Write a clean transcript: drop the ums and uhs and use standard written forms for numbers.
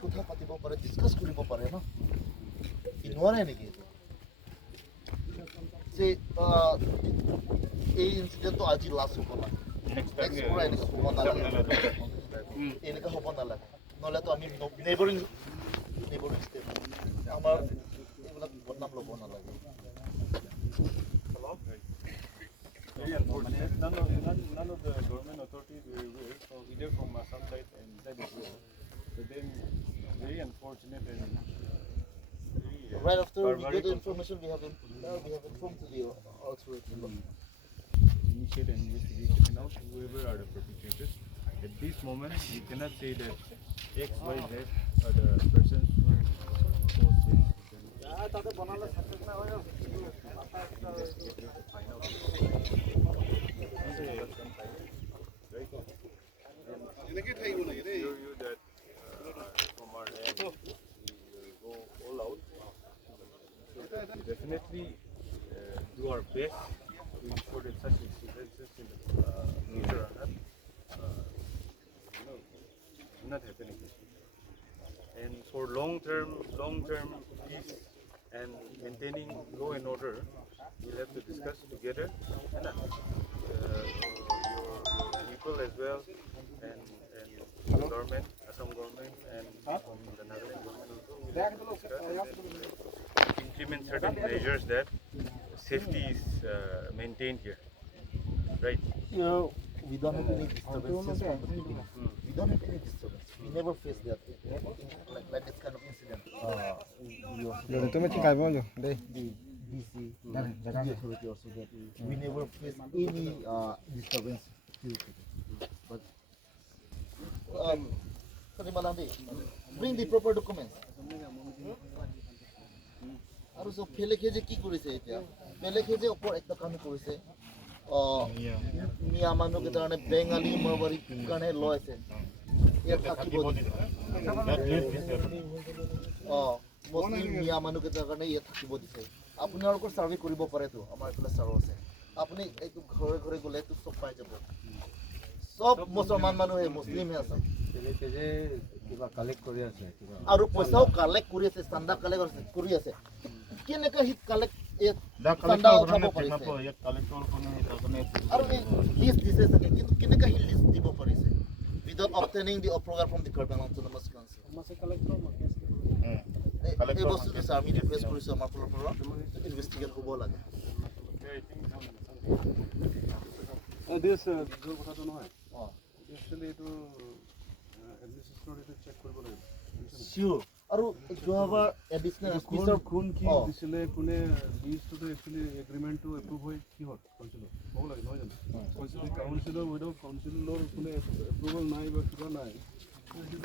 কথা পাতিব পাৰে ডিসকাস কৰিব পাৰে ন নোৱাৰে নেকি যে এই ইনসিডেন্টটো আজি লাষ্ট হ'ব না নেক্সট এনেকা হ'ব নালাগে এনেকা হ'ব নালাগে নহ'লেতো আমি নেইবাৰিং ষ্টেট আমাৰ এইবিলাক বদনাম ল'ব নালাগে Very unfortunate. None of the government authorities were aware, so either from some side and side as well. But then, very unfortunate and very, right after we get the information, we have informed to the authorities. Initiate an investigation out whoever are the perpetrators. At this moment, we cannot say that X, Y, Z are the persons who caused this. Find out. Assure you that from our end we will go all out. We definitely do our best to ensure that such incidences in the future are not happening. And for long-term peace and maintaining law and order, we'll have to discuss together. Your people as well, and government, Assam government, and from the Nagaland government also, we'll have to discuss and then implement certain measures that safety is maintained here. Right? We don't have any disturbances from the beginning. We don't have any disturbance. We never faced that like this kind of incident. The DC, the authority also that we never faced any disturbance. But bring the proper documents. আৰু সব ফেলে খেজে কি কৰিছে এতিয়া ফেলে খেজে ওপৰ একটা কাম কৰিছে মিয়া মানুহ কেইটানে বেঙ্গালী মাৰৱাৰী কাৰণে লৈছে ইয়াত থাকিব মুছলিম মিয়া মানুহ কেইটাৰ কাৰণে ইয়াত থাকিব দিছে আপোনালোকৰ সাৰ্ভে কৰিব পাৰেতো আমাৰ এইফালে চাৰ আছে আপুনি এইটো ঘৰে ঘৰে গ'লে তো সব পাই যাব সব মুছলমান মানুহে মুছলিমে আছে কিবা কালেক্ট কৰি আছে আৰু পইচাও কালেক্ট কৰি আছে চান্দা কালেক্ট কৰি আছে কেনেকৈ হি কালেক্ট চান্দা উঠাব পাৰিছে আৰু লিষ্ট দিছে চাগে কিন্তু কেনেকৈ হি লিষ্ট দিব পাৰিছে without obtaining the approval from the Karban Autonomous Council এই বস্তুটো আমি ৰিকুৱেষ্ট কৰিছোঁ আমাৰ ফালৰ পৰা ইনভেষ্টিগেট হ'ব লাগে this কথাটো নহয় actually to administrator itu check কৰিব লাগিব sure আৰু যোৱাবাৰ এডিশনাল অফিচাৰ কোন কি দিছিলে কোনে লিষ্টটো একচুয়ালি এগ্ৰিমেন্টটো এপ্ৰুভ হৈ কি হ'ল কাউন্সিলৰ হ'ব লাগে নহয় জানো কাউন্সিলৰ উইদাউট কাউন্সিলৰ কোনে এপ্ৰুভেল নাই বা কিবা নাই